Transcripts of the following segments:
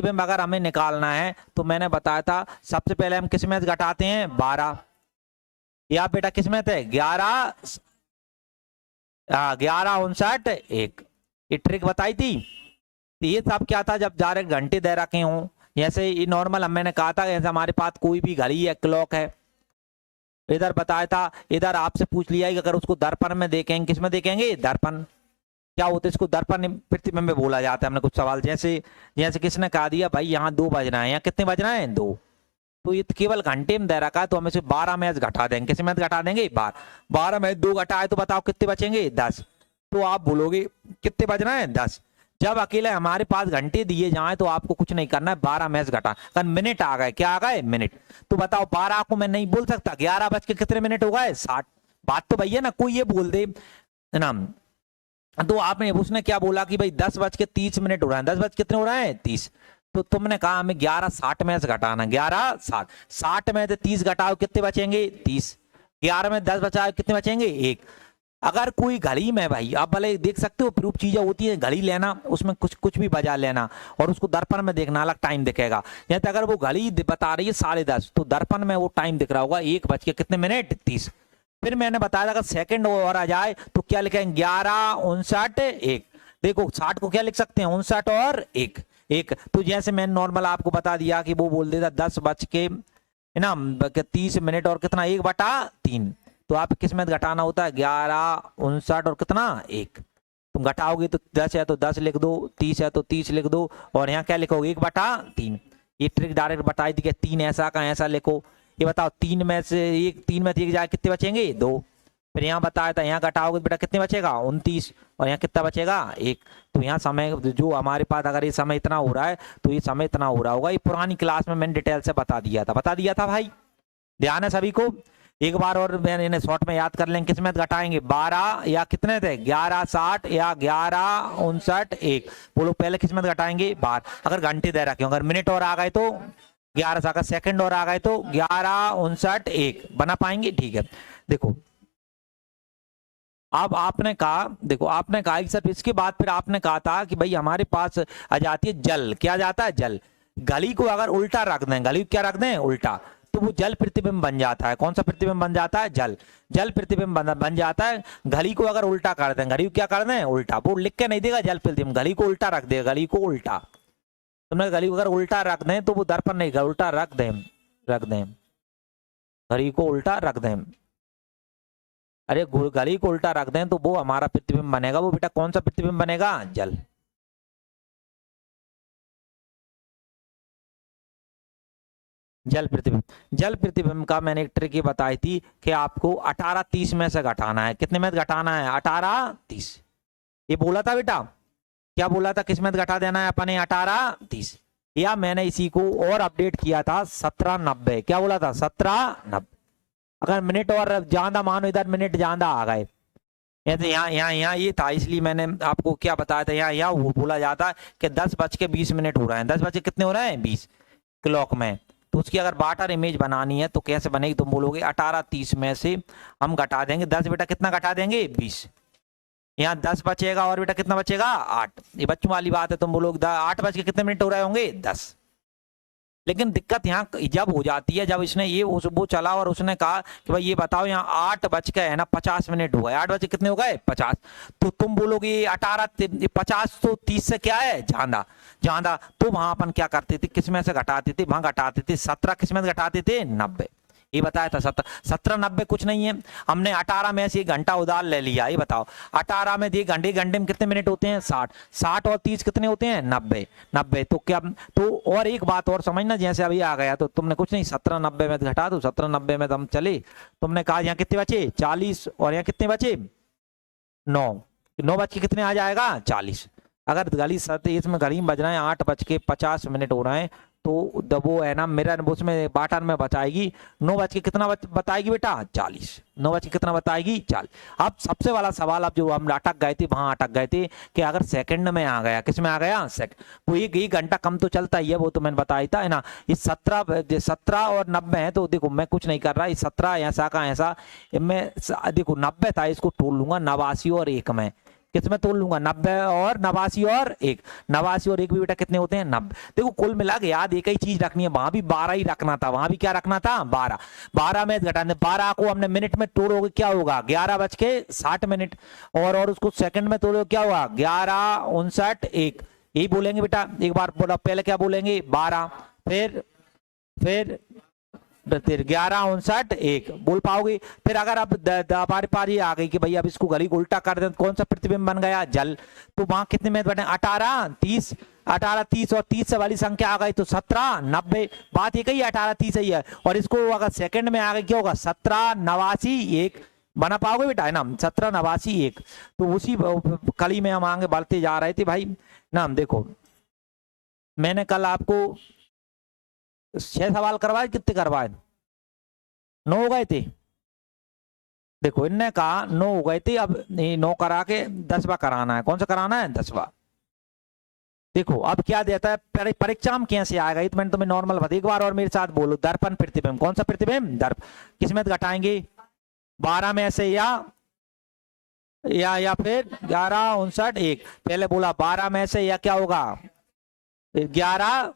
प्रतिबिंब अगर हमें निकालना है तो मैंने बताया था सबसे पहले हम किस में घटाते हैं 12, या बेटा किस में थे 11, 11 59 1, ये ट्रिक बताई थी। तो ये सब क्या था, जब डायरेक्ट घंटे दे रखे हों, जैसे ये नॉर्मल मैंने कहा था जैसे हमारे पास कोई भी घड़ी है क्लॉक है, इधर बताया था, इधर आपसे पूछ लिया कि अगर उसको दर्पण में देखेंगे, किस में देखेंगे दर्पण, क्या होता है इसको दर्पण प्रतिबिंब में बोला जाता है। हमने कुछ सवाल जैसे जैसे किसने कहा दिया भाई यहाँ 2 बज रहे हैं, यहाँ कितने बज रहे हैं 2, तो ये केवल घंटे में दे रखा है तो हम इसे 12 मैच घटा देंगे, किस मैच घटा देंगे 12 मैच 2 घटाए तो बताओ कितने बचेंगे 10, तो आप बोलोगे कितने बज रहे हैं 10। जब अकेले हमारे पास घंटे दिए जाए तो आपको कुछ नहीं करना है, 12 मैच घटा, अगर मिनट आ गए, क्या आ गए मिनट, तो बताओ 12 को मैं नहीं बोल सकता 11 बज के कितने मिनट हो गए 60, बात तो भैया ना, कोई ये बोल दे ना, तो आपने उसने क्या बोला कि भाई 10:30 हो रहा है, 10 बज कितने हो रहे हैं 30, तो तुमने कहा हमें 11:60 में से घटाना, 11:60, 60 में से 30 घटाओ कितने बचेंगे 30, 11 में 10 बचाओ कितने बचेंगे 1। अगर कोई घड़ी में भाई आप भले देख सकते हो, प्रूफ चीजें होती है, घड़ी लेना उसमें कुछ कुछ भी बजा लेना और उसको दर्पण में देखना, अलग टाइम दिखेगा। जैसे अगर वो घड़ी बता रही है 10:30 तो दर्पण में वो टाइम दिख रहा होगा 1 बज के कितने मिनट 30। फिर मैंने बताया था अगर सेकंड और आ जाए तो क्या लिखेंगे 11:59 1, देखो 60 को क्या लिख सकते हैं 59 और 1 1, तो जैसे मैंने नॉर्मल आपको बता दिया कि वो बोल देता 10 बज के है ना 30 मिनट और कितना 1/3, तो आप किस में घटाना होता है 11:59 और कितना 1, तुम घटाओगे तो 10 है तो 10 लिख दो, 30 है तो 30 लिख दो, और यहाँ क्या लिखोगे 1/3। ये ट्रिक डायरेक्ट बताई थी कि 3 ऐसा का ऐसा लिखो। ये बताओ 3 में से 1 जाए कितने बचेंगे 2, फिर यहाँ बताया था यहाँ घटाओगे बेटा कितने बचेगा 29, और यहाँ कितना बचेगा 1, तो यहाँ समय जो हमारे पास अगर ये समय इतना हो रहा है तो ये समय इतना हो रहा होगा। ये पुरानी क्लास में मैंने डिटेल से बता दिया था भाई, ध्यान है सभी को। एक बार और मैंने इन्हें शॉर्ट में याद कर लेंगे, किस में घटाएंगे 12 या कितने थे 11:60 या 11:59 1, बोलो पहले किस में घटाएंगे 12, अगर घंटे दे रखे हो, अगर मिनट और आ गए तो 11 का सेकंड और आ गए तो 11:59 1 बना पाएंगे, ठीक है। देखो अब आपने कहा, देखो आपने कहा सर इसके बाद फिर आपने कहा था कि भाई हमारे पास आ जाती है जल, क्या जाता है जल, घड़ी को अगर उल्टा रख दें, घड़ी को क्या रख दें उल्टा, तो वो जल प्रतिबिंब बन जाता है। कौन सा प्रतिबिंब बन जाता है जल, जल प्रतिबिंब बन जाता है। घड़ी को अगर उल्टा कर दें, घड़ी को क्या कर दें उल्टा, वो लिख के नहीं देगा जल प्रतिबिंब, घड़ी को उल्टा रख देगा, घड़ी को उल्टा, तुमने घड़ी को अगर उल्टा रख दें तो वो दर्पण नहीं, उल्टा रख दें, घड़ी को उल्टा रख दें, अरे घड़ी को उल्टा रख दें तो वो हमारा प्रतिबिंब बनेगा, वो बेटा कौन सा प्रतिबिंब बनेगा जल। जल प्रतिबिंब, जल प्रतिबिंब का मैंने एक ट्रिक ये बताई थी कि आपको 18:30 में से घटाना है, कितने में घटाना है 18:30, ये बोला था बेटा, क्या बोला था किस में घटा देना है अपने 18:30, या मैंने इसी को और अपडेट किया था 17:90, क्या बोला था 17:90, अगर मिनट और ज्यादा मानो इधर मिनट ज्यादा आ गए, यहाँ यहाँ यहाँ ये था इसलिए मैंने आपको क्या बताया था, यहाँ यहाँ वो बोला जाता है कि 10:20 हो रहे हैं, 10 बजे कितने हो रहे हैं 20 क्लॉक में, तो उसकी अगर बाटर इमेज बनानी है तो कैसे बनेगी, तुम बोलोगे 18:30 में से हम घटा देंगे 10, बेटा कितना घटा देंगे 20, यहाँ 10 बचेगा और बेटा कितना बचेगा 8, ये बच्चों वाली बात है, तुम बोलोगे 8 बज के कितने मिनट हो रहे होंगे 10, लेकिन दिक्कत यहाँ जब हो जाती है जब इसने ये वो चला और उसने कहा कि भाई ये बताओ यहाँ 8 बज के है ना 50 मिनट हो गए, 8 बजे कितने हो गए 50, तो तुम बोलोगे 18:50 तो 30 से क्या है ज्यादा ज्यादा, तो वहां अपन क्या करते थे किस में से घटाते थे, वहां घटाते थे 17, किस में से घटाते थे 90, ये बताया था 17 90 कुछ नहीं है, हमने 18 में से 1 घंटा उधार ले लिया, ये बताओ 18 में 1 घंटे, घंटे में कितने मिनट होते हैं 60, 60 और 30 कितने होते हैं 90 90, तो क्या, तो और एक बात और समझना, जैसे अभी आ गया तो तुमने कुछ नहीं 17 90 में घटा दो, 17 90 में हम चले, तुमने कहा यहाँ कितने बचे 40 और यहाँ कितने बचे 9, 9 बज के कितने आ जाएगा 40, अगर घड़ी इसमें घड़ी में बज रहे हैं 8:50 हो रहे हैं, तो वो है ना मेरा उसमें बाटर में बचाएगी 9 बज के कितना बताएगी बेटा 40, 9 बज के कितना बताएगी 40। अब सबसे वाला सवाल, अब जो हम अटक गए थे वहां अटक गए थे कि अगर सेकंड में आ गया, किस में आ गया सेकंड, वो एक घंटा कम तो चलता ही है, वो तो मैंने बताया था है ना, ये 17 और 90 है, तो देखो मैं कुछ नहीं कर रहा, ये 17 ऐसा का ऐसा, मैं देखो 90 था इसको तोड़ लूंगा 89 और 1 में, किसमें तोड़ लूंगा, 90 और 89 और 1, 89 और 1 भी बेटा कितने होते हैं 90। देखो कुल मिला के याद एक ही चीज रखनी है, वहां भी 12 ही रखना था, वहां भी क्या रखना था 12, 12 में घटाने 12 को हमने मिनट में तोड़ोगे क्या होगा 11:60 और उसको सेकंड में तोड़ोगे क्या होगा 11:59 यही बोलेंगे बेटा। एक बार बोला पहले क्या बोलेंगे 12, फिर 11:59 बोल पाओगे। फिर अगर अब हमारे पास ये आ गई कि भाई अब इसको घड़ी को उल्टा कर दें, कौन सा प्रतिबिंब बन गया जल, तो वहां कितने में बने 18 30, 18 30 और 30 से वाली संख्या आ गई तो 17 90, बात एक ही 18 30 ही है। और इसको अगर सेकंड में आ गई क्या होगा 17 89 1 बना पाओगे बेटा है ना 17 89 1। तो उसी कड़ी में हम आगे बढ़ते जा रहे थे भाई ना। देखो मैंने कल आपको 6 सवाल करवाए, कितने करवाए 9 हो गए थे। देखो इनने कहा 9 हो गए थे, अब 9 करा के 10वां कराना है। कौन सा कराना है 10वां। देखो अब क्या देता है परीक्षा में कैसे आएगा, तो मैंने तुम्हें नॉर्मल बता, एक बार और मेरे साथ बोलो दर्पण प्रतिबिंब, कौन सा प्रतिबिंब दर्प, किसमें घटाएंगे 12 में से या फिर 11:59 1, पहले बोला 12 में से या क्या होगा 11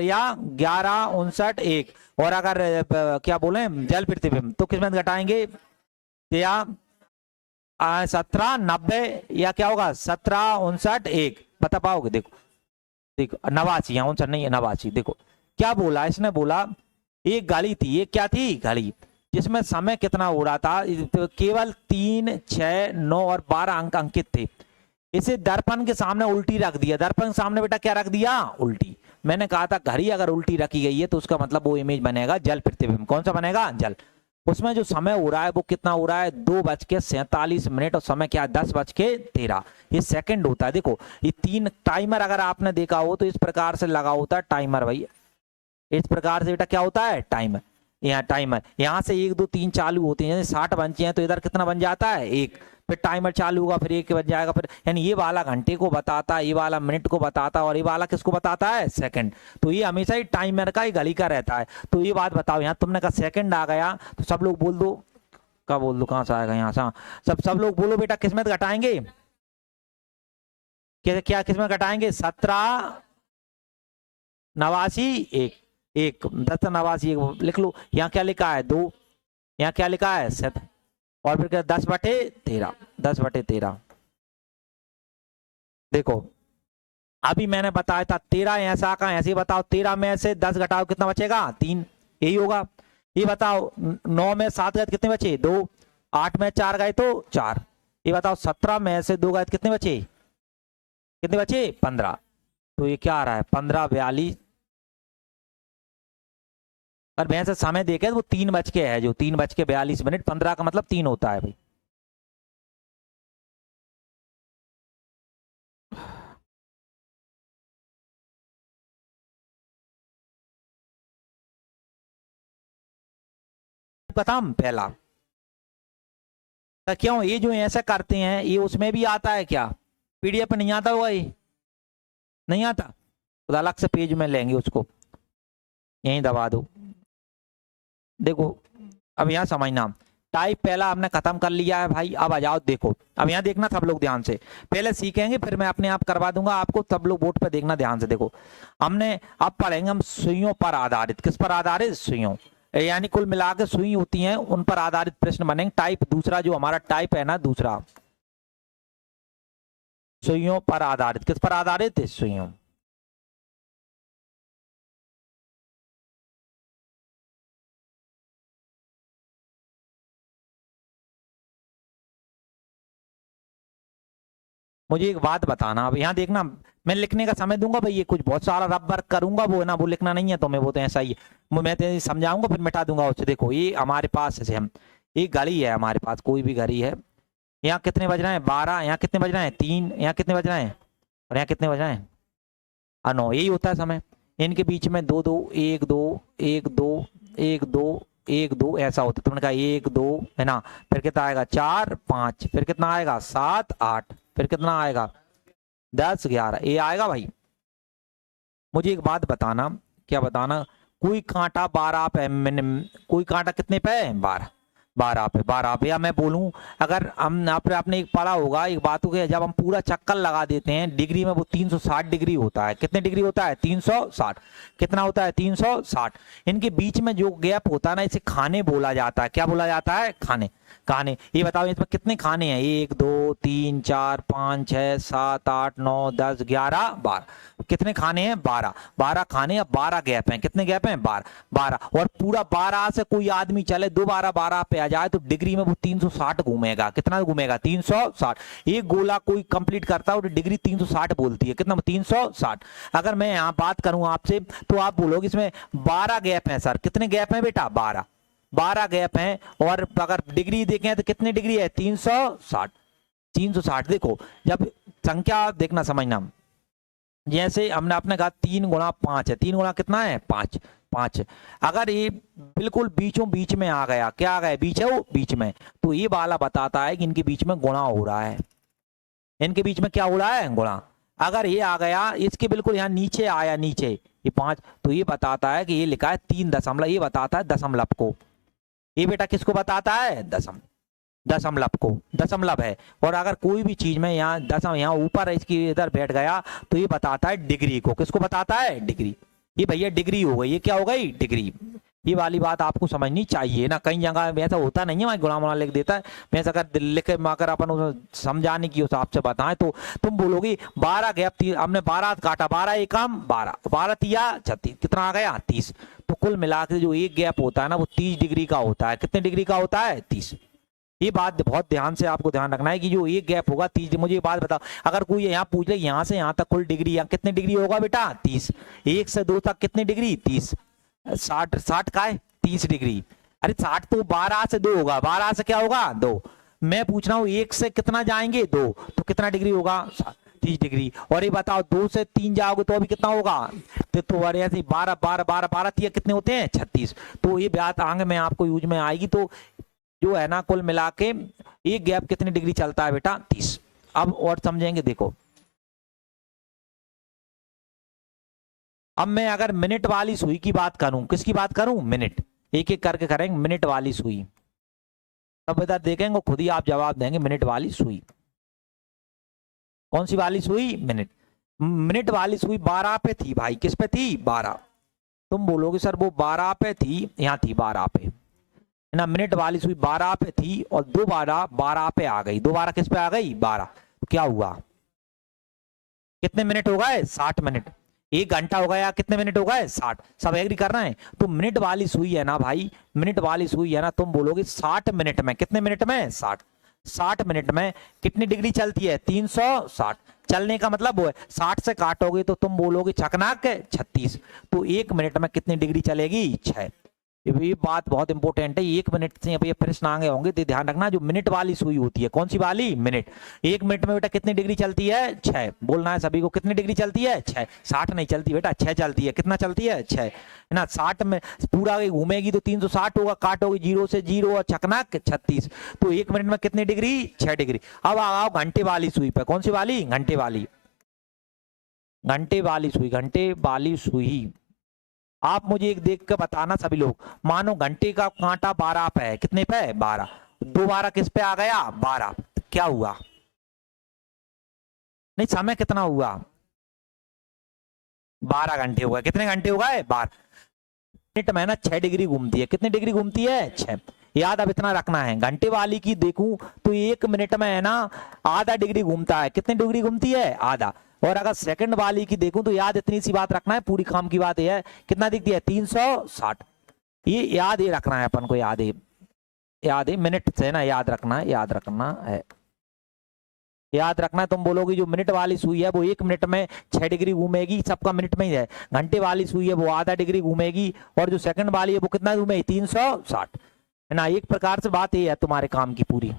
या 11:59 1, और अगर क्या बोले जल प्रतिबिंब तो किसमें घटाएंगे या 17 90 या क्या होगा 17:59 1, बता पाओगे। देखो देखो 89 यहाँ 59 नहीं है 89। देखो क्या बोला इसने, बोला एक घड़ी थी, ये क्या थी घड़ी जिसमें समय कितना हो रहा था, तो केवल 3 6 9 और 12 अंक अंकित थे। इसे दर्पण के सामने उल्टी रख दिया, दर्पण के सामने बेटा क्या रख दिया उल्टी। मैंने कहा था घड़ी अगर उल्टी रखी गई है तो उसका मतलब वो इमेज बनेगा जल प्रतिबिंब। कौन सा बनेगा जल। उसमें जो समय हो रहा है वो कितना हो रहा है 2:47 और समय क्या है 10:13, ये सेकंड होता है। देखो ये 3 टाइमर अगर आपने देखा हो तो इस प्रकार से लगा होता है टाइमर भाई, इस प्रकार से बेटा क्या होता है टाइमर, यहाँ टाइमर यहाँ से 1 2 3 चालू होते हैं, 60 बचे हैं तो इधर कितना बन जाता है 1, फिर टाइमर चालू होगा फिर 1 बन जाएगा, फिर यानी ये वाला घंटे को बताता है, ये वाला मिनट को बताता है और ये वाला किसको बताता है सेकंड। तो ये हमेशा ही टाइमर का ही घड़ी का रहता है। तो ये बात बताओ, यहाँ तुमने कहा सेकंड आ गया तो सब लोग बोल दो, क्या बोल दो कहाँ से आएगा यहाँ से, सब लोग बोलो बेटा किसमें घटाएंगे, क्या किसमें घटाएंगे 17 89 1 1 10 89 1 लिख लो। यहाँ क्या लिखा है 2, यहाँ क्या लिखा है 7 और फिर क्या 10/13 10/13। देखो अभी मैंने बताया था 13 ऐसा का ऐसे ही बताओ, 13 में से 10 घटाओ कितना बचेगा 3, यही होगा। ये बताओ 9 में 7 गए कितने बचे 2, 8 में 4 गए तो 4। ये बताओ 17 में से 2 गए कितने बचे 15। तो ये क्या आ रहा है 15:42। और मैं से समय देखे तो वो 3 बज के है, जो 3:42 15 का मतलब 3 होता है भाई। खत्म पहला। तो क्यों ये जो ऐसा करते हैं ये उसमें भी आता है क्या, पीडीएफ में नहीं आता होगा, ये नहीं आता तो अलग से पेज में लेंगे उसको, यहीं दबा दो। देखो अब यहाँ समझना, टाइप पहला हमने खत्म कर लिया है भाई। अब आ जाओ देखो, अब यहाँ देखना सब लोग ध्यान से, पहले सीखेंगे फिर मैं अपने आप करवा दूंगा आपको, सब लोग बोर्ड पे देखना ध्यान से। देखो हमने अब पढ़ेंगे हम सुइयों पर आधारित, किस पर आधारित सुइयों, यानी कुल मिला के सुई होती हैं उन पर आधारित प्रश्न बनेंगे। टाइप दूसरा जो हमारा टाइप है ना दूसरा, सुइयों पर आधारित, किस पर आधारित है सुइयों। मुझे एक बात बताना, अब यहाँ देखना मैं लिखने का समय दूंगा भाई, ये कुछ बहुत सारा रब वर्क करूंगा वो है ना, वो लिखना नहीं है तो मैं वो तो ऐसा ही मैं तो समझाऊंगा फिर मिटा दूंगा उससे। देखो ये हमारे पास जैसे हम एक घड़ी है हमारे पास, कोई भी घड़ी है, यहाँ कितने बज रहे हैं 12, यहाँ कितने बज रहे हैं 3, यहाँ कितने बज रहे हैं और यहाँ कितने बज रहे हैं 9, यही होता है समय। इनके बीच में 2 2 1 2 1 2 1 2 1 2 ऐसा होता है। तुमने कहा 1 2 है ना, फिर कितना आएगा 4 5, फिर कितना आएगा 7 8, फिर कितना आएगा 10 11, ये आएगा भाई। मुझे एक बात बताना, क्या बताना, कोई कांटा 12 पे कोई कांटा कितने पे है 12, 12 पे। या मैं बोलूं, अगर हम आपने एक पढ़ा होगा एक बात को, जब हम पूरा चक्कर लगा देते हैं डिग्री में, वो 360 डिग्री होता है। कितने डिग्री होता है? 360। कितना होता है? 360। इनके बीच में जो गैप होता है ना, इसे खाने बोला जाता है। क्या बोला जाता है? खाने। खाने। ये बताओ इसमें कितने खाने हैं? 1 2 3 4 5 6 7 8 9 10 11 12। कितने खाने हैं? 12। 12 खाने या 12 गैप हैं। कितने गैप हैं? 12। और पूरा 12 से कोई आदमी चले दोबारा 12 पे आ जाए तो डिग्री में वो 360 घूमेगा। कितना घूमेगा? 360। एक गोला कोई कंप्लीट करता है और डिग्री 360 बोलती है। कितना? 360। अगर मैं यहाँ बात करूं आपसे तो आप बोलोगे इसमें 12 गैप हैं सर। कितने गैप हैं बेटा? 12 गैप हैं। और अगर डिग्री देखें तो कितने डिग्री है? 360। 360। देखो, जब संख्या देखना समझना, जैसे हमने आपने कहा 3 गुणा 5 है। 3 गुणा कितना है? 5। 5। अगर ये बिल्कुल बीचों बीच में आ गया, क्या आ गया? बीच है वो बीच में, तो ये वाला बताता है कि इनके बीच में गुणा हो रहा है। इनके बीच में क्या हो रहा है? गुणा। अगर ये आ गया इसके बिल्कुल यहाँ नीचे आया, नीचे ये 5, तो ये बताता है कि ये लिखा है 3 दशमलव। ये बताता है दशमलव को। ये बेटा किसको बताता है? दशमलव को। दशमलव है। और अगर कोई भी चीज में यहाँ दशम यहाँ ऊपर इसकी इधर बैठ गया तो ये बताता है डिग्री को। किसको बताता है? डिग्री। ये भैया डिग्री हो गई। ये क्या हो गई? डिग्री। ये वाली बात आपको समझनी चाहिए ना। कई जगह वैसा होता नहीं है, वहां गुणा लिख देता है। वैसे अगर लिख अगर अपन समझाने की हिसाब से बताएं तो तुम बोलोगे 12 गैप, हमने 12 काटा, 12 एकम 12, 12 तिया 36, कितना आ गया? 30। तो कुल मिला के जो एक गैप होता है ना वो 30 डिग्री का होता है। कितने डिग्री का होता है? 30। ये बात बहुत ध्यान से आपको ध्यान रखना है कि जो एक गैप होगा 30। मुझे ये बात बताओ, अगर कोई यहाँ पूछ ले यहाँ से यहाँ तक कुल डिग्री, यहाँ कितने डिग्री होगा बेटा? 30। 1 से 2 तक कितनी डिग्री? 30। 60 का है 30 डिग्री। अरे 60 तो 12 से 2 होगा। 12 से क्या होगा? 2। मैं पूछ रहा हूँ 1 से कितना जाएंगे? 2, तो कितना डिग्री होगा? 30 डिग्री। और ये बताओ 2 से 3 जाओगे तो अभी कितना होगा? तो ऐसे 12 12 12 12 कितने होते हैं? 36। तो ये बात आगे में आपको यूज में आएगी। तो जो है ना कुल मिला के एक गैप कितनी डिग्री चलता है बेटा? 30। अब और समझेंगे, देखो अब मैं अगर मिनट वाली सुई की बात करूं, किसकी बात करूं? मिनट। एक एक करके करेंगे। मिनट वाली सुई, तब इधर देखेंगे खुद ही आप जवाब देंगे। मिनट वाली सुई कौन सी वाली सुई? मिनट। मिनट वाली सुई 12 पे थी भाई। किस पे थी? 12। तुम बोलोगे सर वो 12 पे थी, यहाँ थी 12 पे ना। मिनट वाली सुई 12 पे थी और दोबारा 12 पे आ गई। दोबारा किस पे आ गई? 12। तो क्या हुआ? कितने मिनट हो गए? 60 मिनट। 1 घंटा हो गया, कितने मिनट हो गए? 60। सब एग्री कर रहे हैं? तो मिनट वाली सुई है ना भाई, मिनट वाली सुई है ना, तुम बोलोगे 60 मिनट में, कितने मिनट में? 60। 60 मिनट में कितनी डिग्री चलती है? 360। चलने का मतलब वो है 60 से काटोगे तो तुम बोलोगे छकनाक 36। तो 1 मिनट में कितनी डिग्री चलेगी? 6। ये बात बहुत इंपॉर्टेंट है। 1 मिनट से ये प्रश्न आगे होंगे तो ध्यान रखना। जो मिनट वाली सुई होती है, कौन सी वाली? मिनट। 1 मिनट में बेटा कितनी डिग्री चलती है? 6। बोलना है सभी को, कितनी डिग्री चलती है? 6। 60 नहीं चलती बेटा, 6 चलती है। कितना चलती है? 6 है ना। 60 में पूरा घूमेगी तो 360 होगा, काटोगे 0 से 0 और छकनाक 36। तो 1 मिनट में कितनी डिग्री? 6 डिग्री। अब आओ घंटे वाली सुई पे। कौन सी वाली? घंटे वाली। घंटे वाली सुई, घंटे वाली सुई आप मुझे एक देख के बताना सभी लोग। मानो घंटे का कांटा 12 पे है। कितने पे? 12। दोबारा किस पे आ गया? 12। क्या हुआ? नहीं, समय कितना हुआ? 12 घंटे हो गए। कितने घंटे हो गए? 12। मिनट में ना 6 डिग्री घूमती है। कितनी डिग्री घूमती है? 6। याद अब इतना रखना है। घंटे वाली की देखूं तो 1 मिनट में है ना आधा डिग्री घूमता है। कितनी डिग्री घूमती है? आधा। और अगर सेकंड वाली की देखूं तो याद इतनी सी बात रखना है, पूरी काम की बात यह है, कितना दिखती है? 360। ये याद ही रखना है अपन को, याद है मिनट से ना याद रखना है, याद रखना है, याद रखना है। तुम बोलोगे जो मिनट वाली सुई है वो 1 मिनट में 6 डिग्री घूमेगी, सबका मिनट में ही है। घंटे वाली सुई है वो आधा डिग्री घूमेगी और जो सेकंड वाली है वो कितना घूमेगी? 360 है ना। एक प्रकार से बात ये है तुम्हारे काम की पूरी।